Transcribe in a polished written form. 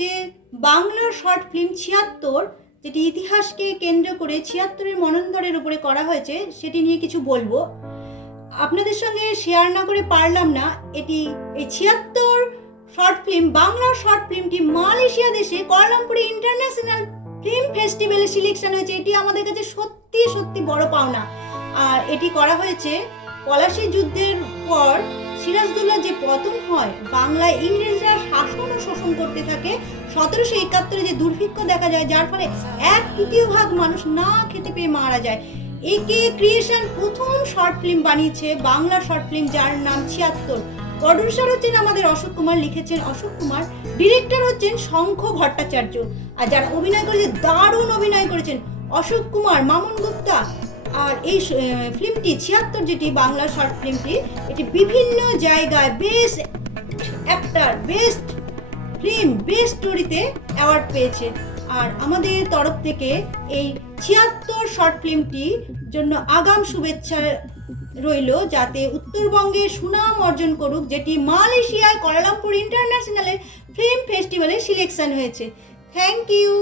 যে বাংলার short film ৭৬ যেটি ইতিহাসকে কেন্দ্র করে ৭৬-এর মন্বন্তরের উপরে করা হয়েছে সেটি নিয়ে কিছু বলবো। আপনাদের সঙ্গে শেয়ার না করে পারলাম না। এই ৭৬ শর্ট ফিল্ম, বাংলার শর্ট ফিল্মটি মালয়েশিয়া দেশে কুয়ালালামপুরে ইন্টারন্যাশনাল ফিল্ম ফেস্টিভ্যালে সিলেকশন হয়েছে। এটি আমাদের কাছে সত্যি সত্যি বড় পাওনা। আর এটি করা হয়েছে পলাশী যুদ্ধের পর সিরাজদৌল্লার যে পতন হয়, বাংলায় ইংরেজরা শাসন ও শোষণ করতে থাকে। ১৭৭১ যে দুর্ভিক্ষ দেখা যায়, যার ফলে ১/৩ মানুষ না খেতে পেয়ে মারা যায়। একে ক্রিয়েশন প্রথম শর্ট ফিল্ম বানিয়েছে বাংলা শর্ট ফিল্ম, যার নাম ৭৬। প্রডিউসার হচ্ছেন আমাদের অশোক কুমার, লিখেছেন অশোক কুমার, ডিরেক্টর হচ্ছেন শঙ্খ ভট্টাচার্য। আর যারা অভিনয় করেছে, দারুণ অভিনয় করেছেন অশোক কুমার, মামুন গুপ্তা। আর এই ফিল্মটি ৭৬ যেটি বাংলা শর্ট ফিল্মটি, এটি বিভিন্ন জায়গায় best actor, best film, best স্টোরিতে অ্যাওয়ার্ড পেয়েছে। আর আমাদের তরফ থেকে এই ৭৬ শর্ট ফিল্মটির জন্য আগাম শুভেচ্ছা রইল, যাতে উত্তরবঙ্গে সুনাম অর্জন করুক, যেটি মালয়েশিয়ায় কুয়ালালামপুর ইন্টারন্যাশনাল ফিল্ম ফেস্টিভ্যালে সিলেকশন হয়েছে। Thank you.